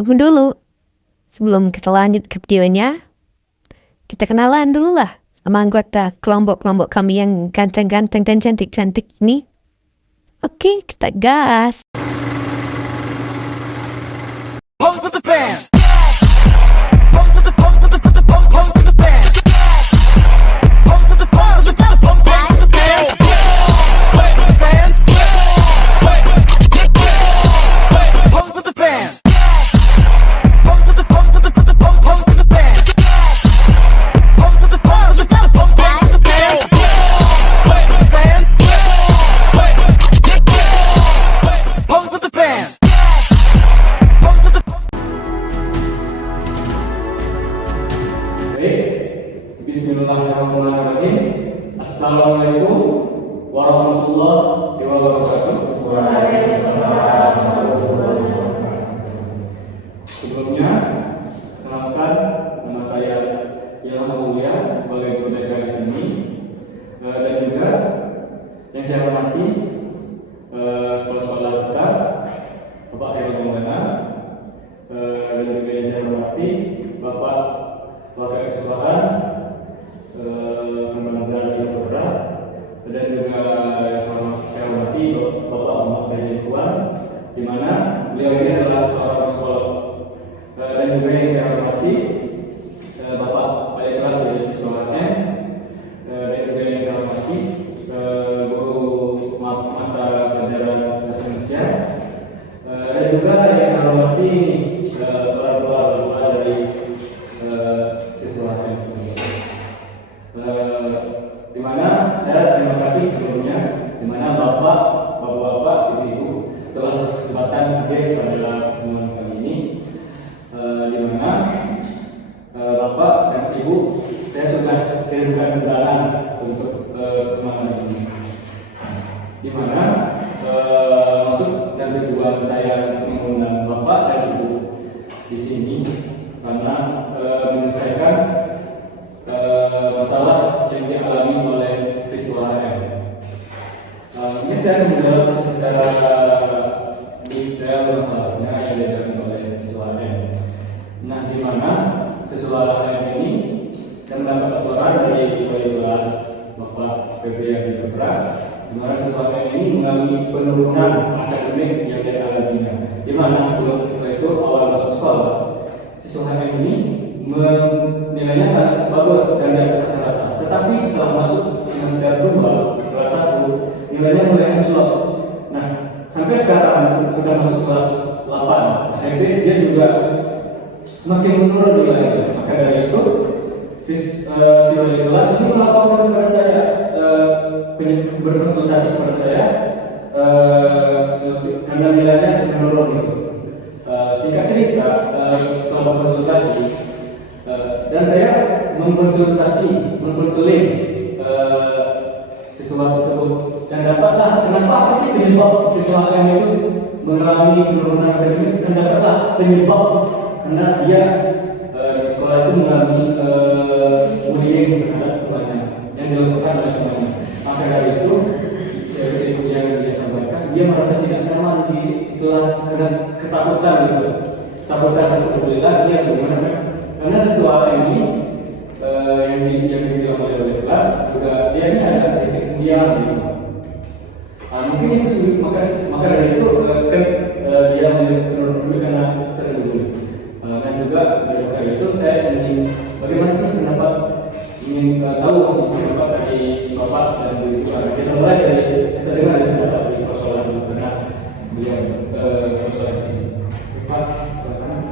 tunggu dulu. Sebelum kita lanjut ke videonya, kita kenalan dulu lah sama anggota kelompok-kelompok kami yang ganteng-ganteng dan cantik-cantik ini. Oke, kita gas. Pose with the fans. Pose with the pose with the pose with the pose pose with the fans. Pose with the pose with the pose pose pose with the fans. Pose with the fans. Pose with the fans. Pose with the pose with the pose pose with the fans. Pose with the pose with the pose pose with the fans. Pose with the fans. Pose with the fans. Bismillahirrahmanirrahim. Assalamualaikum warahmatullahi wabarakatuh. Sebelumnya, kenalkan nama saya Ilham Aulia sebagai guru BK di sini, dan juga yang saya hormati kepala sekolah kita Bapak Khairul Maulana, dan juga yang saya hormati Bapak Wakil Kesusahan dan juga yang saya hormati Bapak Muhammad Faizal Tuan, di mana beliau ini adalah seorang psikolog, dan juga yang saya hormati Bapak Wali Kelas dari Siswa M, dan juga yang saya hormati guru mata pelajaran bahasa Indonesia, dan juga yang saya hormati orang tua dari siswa M tersebut. Di mana saya terima kasih sebelumnya, di mana bapak-bapak, ibu-ibu telah kesempatan hadir pada pertemuan kali ini, di mana bapak dan ibu saya sudah kirimkan undangan untuk pertemuan ini, di mana maksud dan tujuan saya mengundang bapak dan ibu di sini karena menyelesaikan masalah yang dialami oleh siswa M. Ini saya menjelas secara detail masalahnya yang dialami oleh siswa M. Nah, di mana siswa M ini saya mendapat laporan dari wali kelas Bapak PB yang bergerak, di mana siswa M ini mengalami penurunan akademik yang dialaminya. Di mana sebelum itu awal masuk sekolah, siswa M ini nilainya sangat bagus dan di atas rata-rata. Tetapi setelah masuk semester 2, kelas 1, nilainya mulai anjlok. Nah, sampai sekarang sudah masuk kelas 8 SMP, dia juga semakin menurun nilainya. Maka dari itu, si wali kelas ini melaporkan kepada saya, berkonsultasi kepada saya, karena nilainya menurun itu. Singkat cerita, setelah berkonsultasi, dan saya mengkonsuling siswa tersebut, dan dapatlah kenapa sih penyebab siswa yang itu mengalami penurunan akademik, dan dapatlah penyebab karena dia di sekolah itu mengalami bullying terhadap temannya yang dilakukan oleh temannya. Maka dari itu yang dia sampaikan, dia merasa tidak nyaman di kelas dan ketakutan gitu, ketakutan untuk kembali lagi atau gimana. Karena siswa ini yang dibilang oleh wali kelas juga dia ini ada sedikit pendiam gitu. Mungkin itu sulit, maka dari itu kan dia menurun karena sering dulu. Dan juga dari itu saya ingin bagaimana sih pendapat, ingin tahu sih pendapat dari bapak dan ibu. Kita mulai dari kita dengar dari pendapat dari persoalan dulu karena beliau persoalan di sini. Pak,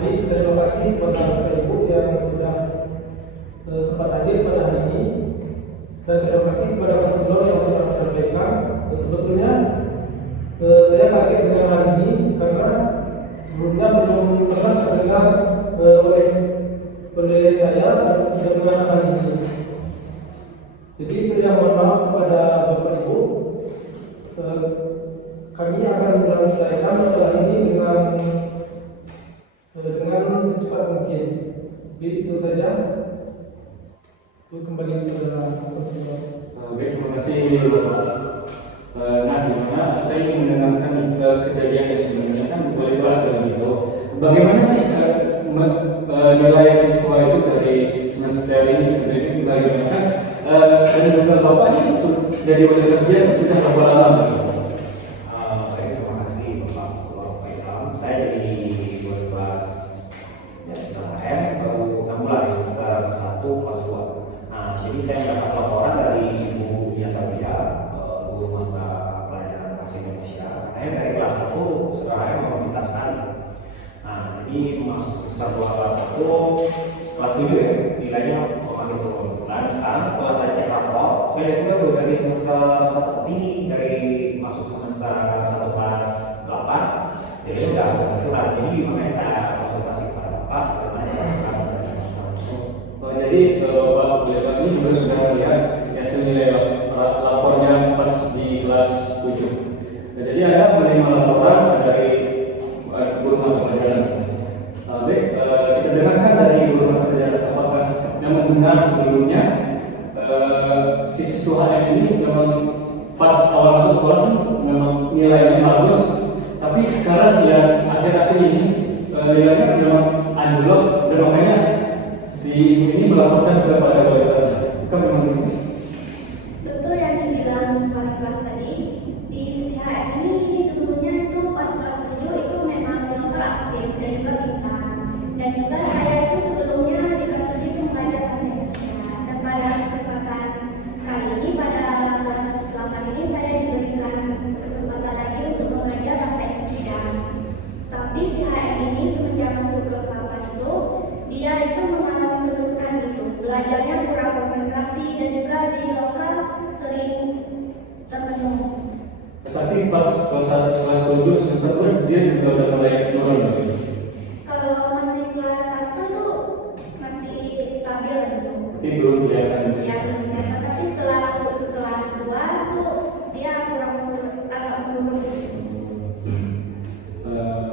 baik, terima kasih kepada Bapak Ibu yang sudah sempat hadir pada hari ini, dan terima kasih kepada konselor yang sudah menyampaikan. Sebetulnya saya kaget dengan hal ini karena sebelumnya belum pernah terdengar oleh saya dan sudah dengar hal ini. Jadi saya mohon maaf kepada Bapak Ibu. Kami akan menyelesaikan masalah ini dengan secepat mungkin. Jadi itu saja. Itu kembali ke konselor. Baik, terima kasih Bapak. Nah, dimana saya ingin mendengarkan kejadian yang sebenarnya kan wali kelas dalam itu Bagaimana sih nilai siswa itu dari semester ini sebenarnya bagaimana? Dan juga Bapak ini jadi wali kelas dia sudah berapa lama? Baik, terima kasih Bapak Ilham. Saya dari wali kelas ya sedang M baru 6 bulan di semester 1 kelas 2. Nah, jadi saya mendapat laporan dari Ibu Nia Sabia, guru mata pelajaran bahasa Indonesia. Saya dari kelas 1 sekarang memang pintar sekali. Nah, jadi masuk semester 2 kelas 1 kelas 7 ya, nilainya makin turun. Dan sekarang setelah saya cek rapor, saya lihat juga tuh dari semester 1 ke tinggi, dari masuk semester 1 kelas 8, jadi udah hancur-hancuran. Jadi makanya saya konsultasi kepada Bapak, bagaimana cara mengatasi masalah itu. Jadi Bapak wali kelas ini juga sudah melihat hasil nilai lapornya pas di kelas 7. Nah, jadi ada menerima laporan dari guru mata pelajaran. Baik, kita dengarkan dari guru mata pelajaran apakah memang benar sebelumnya si siswa HM ini memang pas awal masuk sekolah memang nilainya bagus, tapi sekarang ya akhir-akhir ini nilainya memang anjlok dan makanya si ibu ini melaporkan kepada wali kelas. Kan memang Betul yang dibilang wali kelas tadi, di CHM ini dulunya itu pas kelas 7 itu memang pintar aktif dan juga pintar. Dan juga saya itu sebelumnya di kelas 7 itu belajar bahasa Indonesia. Dan pada kesempatan kali ini pada kelas 8 ini saya diberikan kesempatan lagi untuk mengajar bahasa Indonesia. Tapi CHM ini semenjak masuk kelas 8 itu dia itu mengalami penurunan gitu. Belajarnya kurang konsentrasi dan juga di lokal sering terpenuh. Tapi pas kelas 7 semester 2 dia juga udah mulai turun lagi. Kalau masih kelas 1 itu masih stabil gitu. Tapi belum kelihatan. Ya, belum kelihatan. Tapi setelah masuk ke kelas 2 itu dia kurang agak menurun.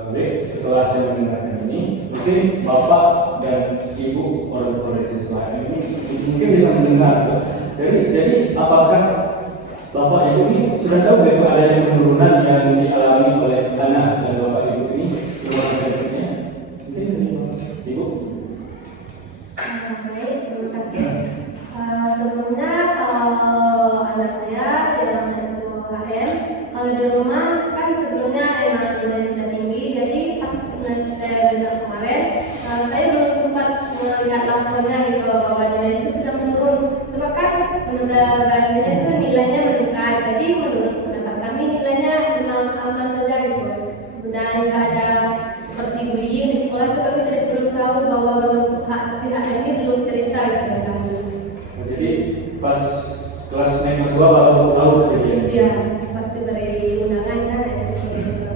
Baik, setelah saya mendengarkan ini, mungkin Bapak dan Ibu orang tua dari siswa ini mungkin bisa mendengar. Jadi apakah Bapak Ibu ini sudah tahu bahwa ada yang penurunan yang dialami oleh anak dan Bapak Ibu ini rumah sakitnya? Mungkin Ibu. Baik, terima kasih. Sebelumnya kalau anak saya yang itu HM, kalau di rumah kan sebelumnya emang nilainya udah tinggi, jadi pas semester kemarin saya belum sempat melihat lapornya gitu bahwa nilai itu sudah menurun. Sebab kan sebentar kali ini itu nilainya meningkat, jadi menurut pendapat kami nilainya memang aman saja gitu. Dan nggak ada seperti bullying di sekolah itu kami belum tahu bahwa belum si HM ini belum cerita gitu ke kami. Jadi pas kelas naik kelas 2 baru tahu kejadian. Iya, pasti dari undangan kan ada cerita.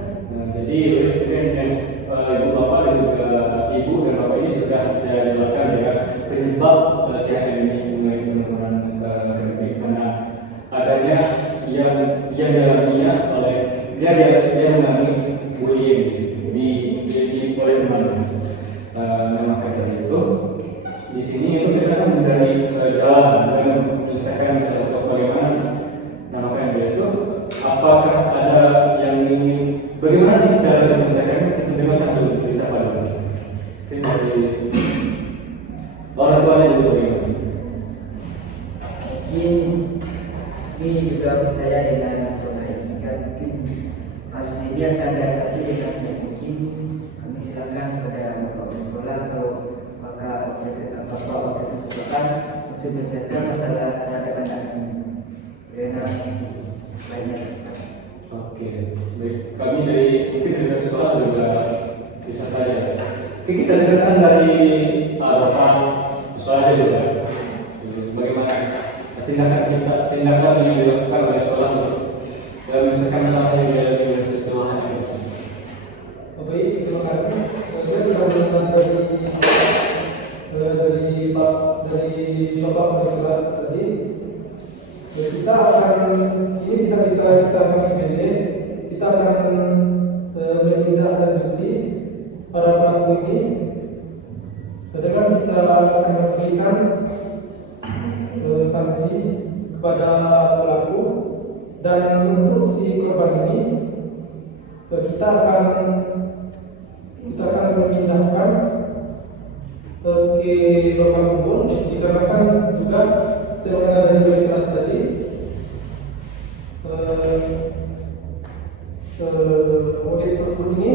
Jadi mungkin yang Ibu Bapak dan juga Ibu dan Bapak ini sudah saya jelaskan ya penyebab CHM ini mulai penurunan akademik karena adanya yang dialaminya oleh dia mengalami bullying di oleh teman. Maka dari itu di sini itu kita akan mencari jalan dan menyelesaikan masalah bagaimana sih. Nah maka dari itu apakah ada yang ingin bagaimana sih cara menyelesaikan kita dengarkan dulu bisa pada dari orang tuanya dulu bagaimana? Ini juga percaya dengan zona ini kan mungkin kasus ini akan diatasi dengan sebaik mungkin. Kami silakan kepada bapak sekolah atau bapak wakil keseluruhan untuk menyelesaikan masalah terhadap anak ini. Karena banyak. Oke, baik. Kami dari mungkin dari sekolah juga bisa saja. Oke, kita dengarkan dari bapak sekolah juga. Bagaimana tindakan yang dilakukan oleh sekolah untuk menyelesaikan masalah yang dialami oleh siswa HM. Baik, terima kasih. Saya sudah mendengar dari bapak wali kelas tadi. Kita akan ini tidak bisa kita sependek. Kita akan menindaklanjuti para pelaku ini. Dengan kita akan memberikan sanksi kepada pelaku dan untuk si korban ini kita akan kita akan memindahkan ke lokal kumpul dikarenakan juga sebagaimana dari prioritas tadi model tersebut ini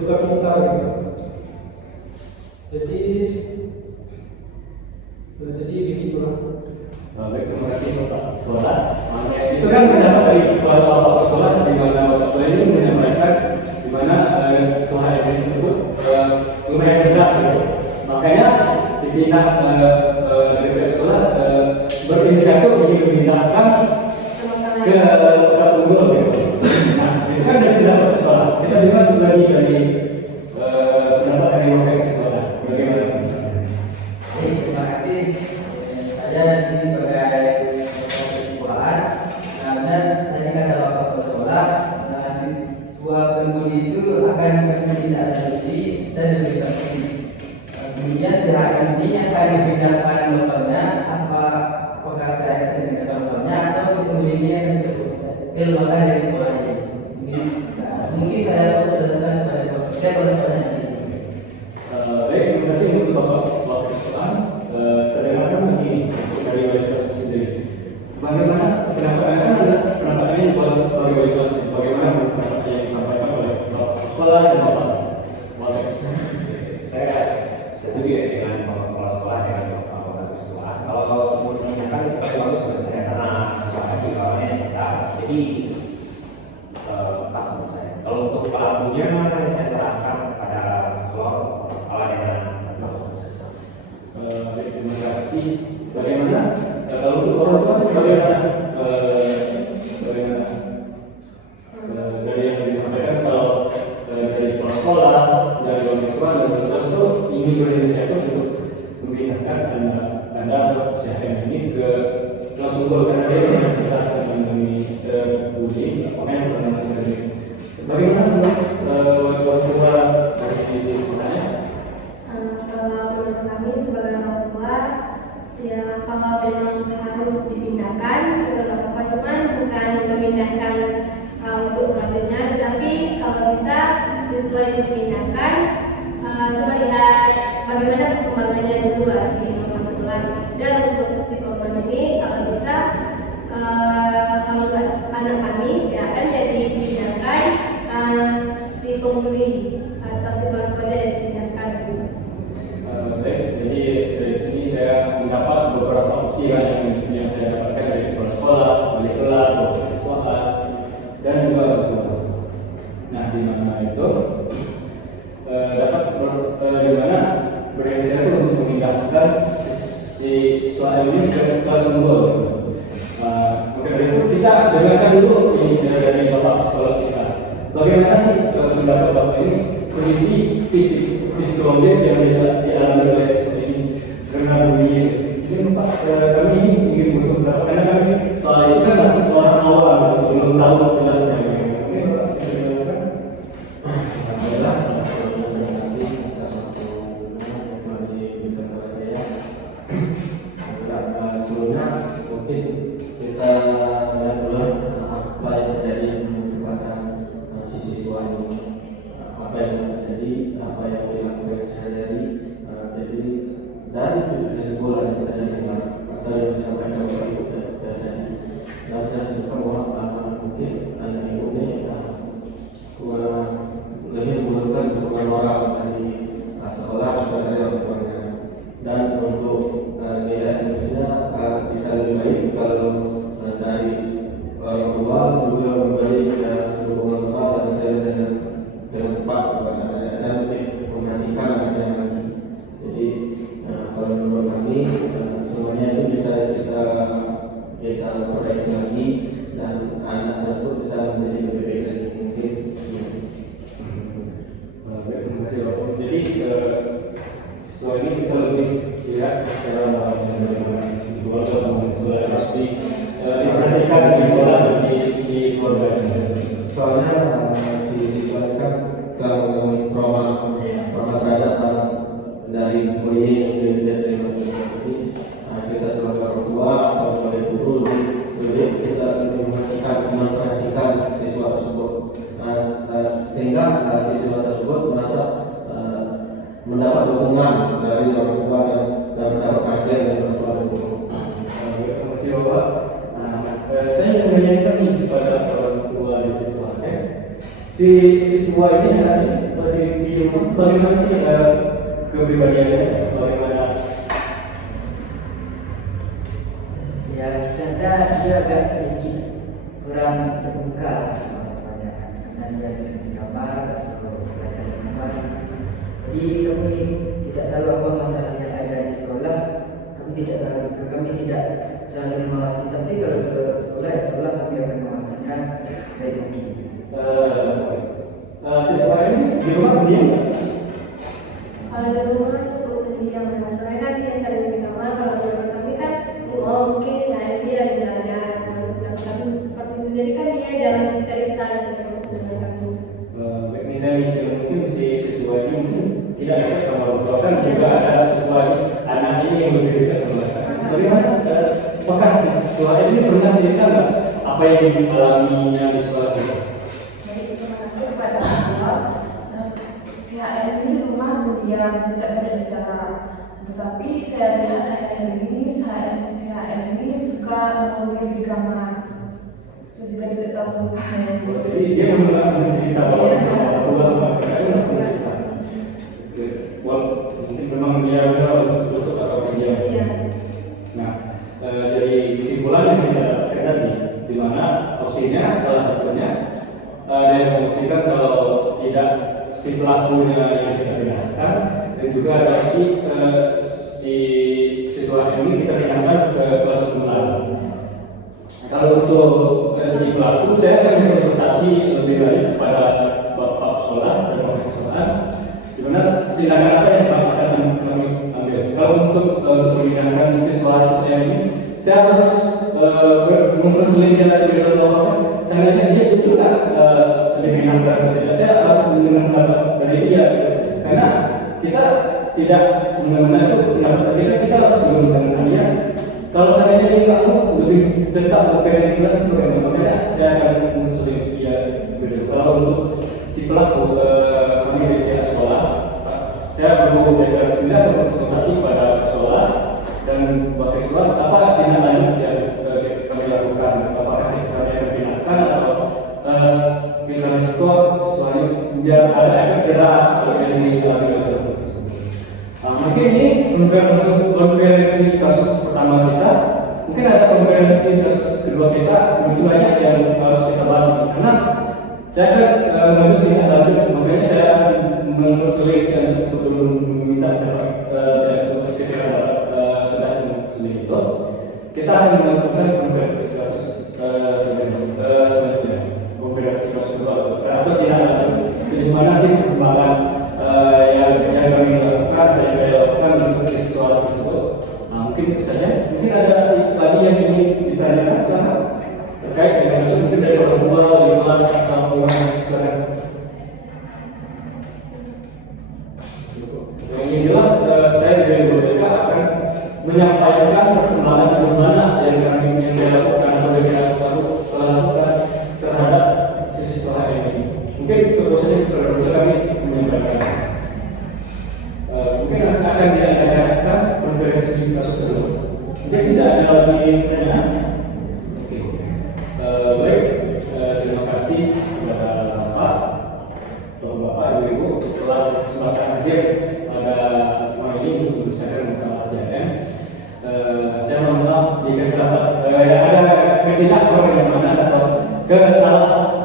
juga minta gitu. Jadi begitulah. Baik, terima kasih Bapak Sekolah. Itu kan pendapat dari Bapak Sekolah di mana Bapak Sekolah ini menyampaikan di mana sekolah ini tersebut lumayan cerdas gitu. Makanya dipindah dari pihak sekolah berinisiatif ingin memindahkan ke kota Unggul gitu. Nah, itu kan dari pendapat sekolah. Kita juga lagi dari pendapat dari wakil sekolah. Bagaimana? Baik, terima kasih. Saya di sini sebagai sekolah, dan tadi kata Bapak Kepala Sekolah, siswa pengemudi itu akan ditindaklanjuti dan disaksi. Kemudian si HM ini akan dipindahkan lokalnya, apakah saya akan dipindahkan lokalnya atau si pembelinya yang ke lembaga dari sekolah ini. Mungkin saya sudah selesai sebagai saya pertanyaan ini. Baik, terima kasih untuk Bapak Wakil Sekolah. Terdengarkan lagi dari wali kelas itu sendiri. Bagaimana pendapat Anda adalah pendapat Anda yang sebagai wali kelas, bagaimana pendapat yang disampaikan oleh Bapak Sekolah dan Bapak Wakil Sekolah? Saya setuju ya dengan Bapak Kepala Sekolah dan Bapak Wakil Sekolah. Kalau menurutnya kan paling bagus menurut saya karena sesuatu juga orangnya cerdas, jadi pas menurut saya. Kalau untuk pelakunya saya serahkan kepada seluruh kepala daerah. Terima kasih. Bagaimana kalau untuk orang tua bagaimana? Bagaimana dari yang disampaikan kalau dari kepala sekolah, dari orang tua dan orang itu ingin berinisiatif untuk memindahkan anda siapa ini ke kelas unggul karena dia universitas mengenai bullying, makanya pernah ini. Bagaimana orang tua dari sekolahnya? Kalau menurut kami sebagai orang tua, ya kalau memang harus dipindahkan juga nggak apa-apa, cuman bukan memindahkan untuk selanjutnya, tetapi kalau bisa siswa yang dipindahkan coba lihat bagaimana perkembangannya dulu di lokasi sekolah. Dan untuk si korban ini kalau bisa kalau nggak anak kami si AM ya dipindahkan si penghuni atau si pelaku aja yang dipindahkan. Baik, jadi dari sini saya mendapat beberapa opsi yang saya dapatkan dari kepala sekolah, wali kelas, siswa, dan juga orang tua. Nah, di mana itu dapat di mana berinisiatif untuk memindahkan si siswa ini ke kelas unggul. Maka dari itu kita dengarkan dulu ini dari Bapak sekolah kita. Bagaimana sih pendapat Bapak ini kondisi psikologis yang dialami oleh siswa ini karena bullying? Mungkin Pak, kami ini ingin butuh pendapat karena kami soal itu kan masih orang awam atau belum tahu jelasnya. Mungkin Bapak bisa jelaskan? Alhamdulillah, terima kasih atas waktu diberikan kepada saya. Sebelumnya mungkin kita lihat dulu apa yang terjadi kepada si siswa ini, apa yang terjadi, apa yang dilakukan sehari-hari. Jadi dari sekolah yang saya dengar atau yang disampaikan oleh ibu tadi, dan saya sebutkan bahwa mungkin anak ibu ini lebih membutuhkan dukungan moral dari sekolah atau dari orang tuanya. Dan untuk nilai ilmunya bisa lebih baik kalau dari orang tua juga memberi dukungan moral dan saya dengan tepat kepada anaknya dan lebih memperhatikan anaknya lagi. Jadi kalau menurut kami semuanya itu bisa kita perbaiki lagi dan anak tersebut bisa menjadi lebih baik lagi mungkin. Terima kasih Bapak. Jadi siswa ini kita lebih lihat secara bagaimana keluarga sama sekolah pasti diperhatikan di sekolah dan di keluarga. Soalnya si siswa kan telah mengalami trauma terhadap dari bullying yang dia terima. Jadi kita sebagai orang tua atau sebagai guru lebih kita memperhatikan siswa tersebut sehingga siswa tersebut merasa mendapat dukungan dari orang tua dan mendapat kajian dari orang tua dan guru. Terima kasih Bapak. Nah, saya ingin menanyakan nih kepada orang tua dan siswa. Si siswa ini nanti di rumah bagaimana sih kepribadiannya, bagaimana? Ya sebenarnya dia agak sedikit kurang terbuka sama tuanya karena dia sering di kamar atau belajar di rumah. Jadi kami tidak tahu apa masalah yang ada di sekolah. Kami tidak selalu mengawasi, tapi kalau ke sekolah kami akan mengawasinya sebaik mungkin. Siswa ini di rumah diam nggak? Kalau di rumah cukup pendiam, soalnya kan dia sering di kamar. Kalau di rumah kami kan, oke saya dia lagi belajar, tapi seperti itu. Jadi kan dia jarang cerita gitu dengan kami. Ini saya mikir mungkin si siswa ini mungkin tidak dekat sama orang tua, kan juga ada siswa anak ini yang lebih dekat sama orang tua. Bagaimana? Apakah siswa ini pernah cerita nggak apa yang dialaminya di sekolah itu? Baik, terima kasih kepada siswa. Si HM ini di rumah kemudian tidak banyak bicara, tetapi saya lihat akhir-akhir ini si HM ini suka mengalir di kamar. Saya juga tidak tahu kenapa. Jadi dia belum cerita bahwa sama orang tua mungkin memang dia betul atau dia. Nah, dari kesimpulan yang kita dapatkan tadi, di mana opsinya salah satunya ada yang membuktikan kalau tidak si pelakunya yang kita pindahkan, dan juga ada opsi si siswa ini kita pindahkan ke kelas unggulan. Kalau untuk si pelaku, saya akan konsultasi lebih lanjut kepada bapak sekolah dan bapak sekolah, di mana tindakan apa yang akan kami ambil. Kalau untuk memindahkan siswa ini, saya harus memperselinkan dari dalam bapak. Saya lihat dia suka dipindahkan atau tidak. Saya harus mendengar pendapat dari dia, karena kita tidak sebenarnya itu pendapat kita harus mendengar dia. Kalau saya ini kamu lebih tetap berpikir kelas itu bagaimana? Makanya saya akan mengusulkan dia dulu. Kalau untuk si pelaku kami dari pihak sekolah, saya perlu berkonsultasi pada sekolah dan bapak sekolah apa tindak lanjut yang kami lakukan, apakah kami dipindahkan atau kita skor sesuai biar ada efek jerak dari mungkin ini konferensi kasus pertama kita, mungkin ada konferensi kasus kedua kita, masih banyak yang harus kita bahas karena saya akan lanjut, makanya saya mengusulkan sebelum meminta saya sekitar sudah mengusulkan itu, kita akan melakukan konferensi kasus selanjutnya, konferensi kasus kedua atau tidak lanjut, di mana sih perkembangan yang kami lakukan dan saya lakukan untuk siswa tersebut. Nah, mungkin itu saja. Mungkin ada lagi yang ingin ditanyakan sama terkait dengan kasus, mungkin dari orang tua di kelas atau orang lain. Yang jelas saya dari BPK akan menyampaikan perkembangan sebagaimana yang saya lakukan atau yang saya lakukan terhadap siswa ini. Mungkin positif kepada kami menyampaikan. Mungkin akan diadakan konferensi kasus kedua. Mungkin tidak ada lagi pertanyaan. Oke. Baik. Terima kasih kepada Bapak, Ibu telah kesempatan hadir pada malam ini untuk berbicara bersama CNM. Saya mohon maaf jika terdapat ada ketidakkoreksi yang mana atau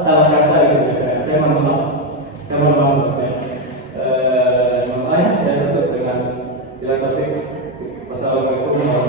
salah kata gitu saya mohon maaf. Saya mohon maaf saya tutup dengan bila taufik. Wassalamualaikum warahmatullahi wabarakatuh.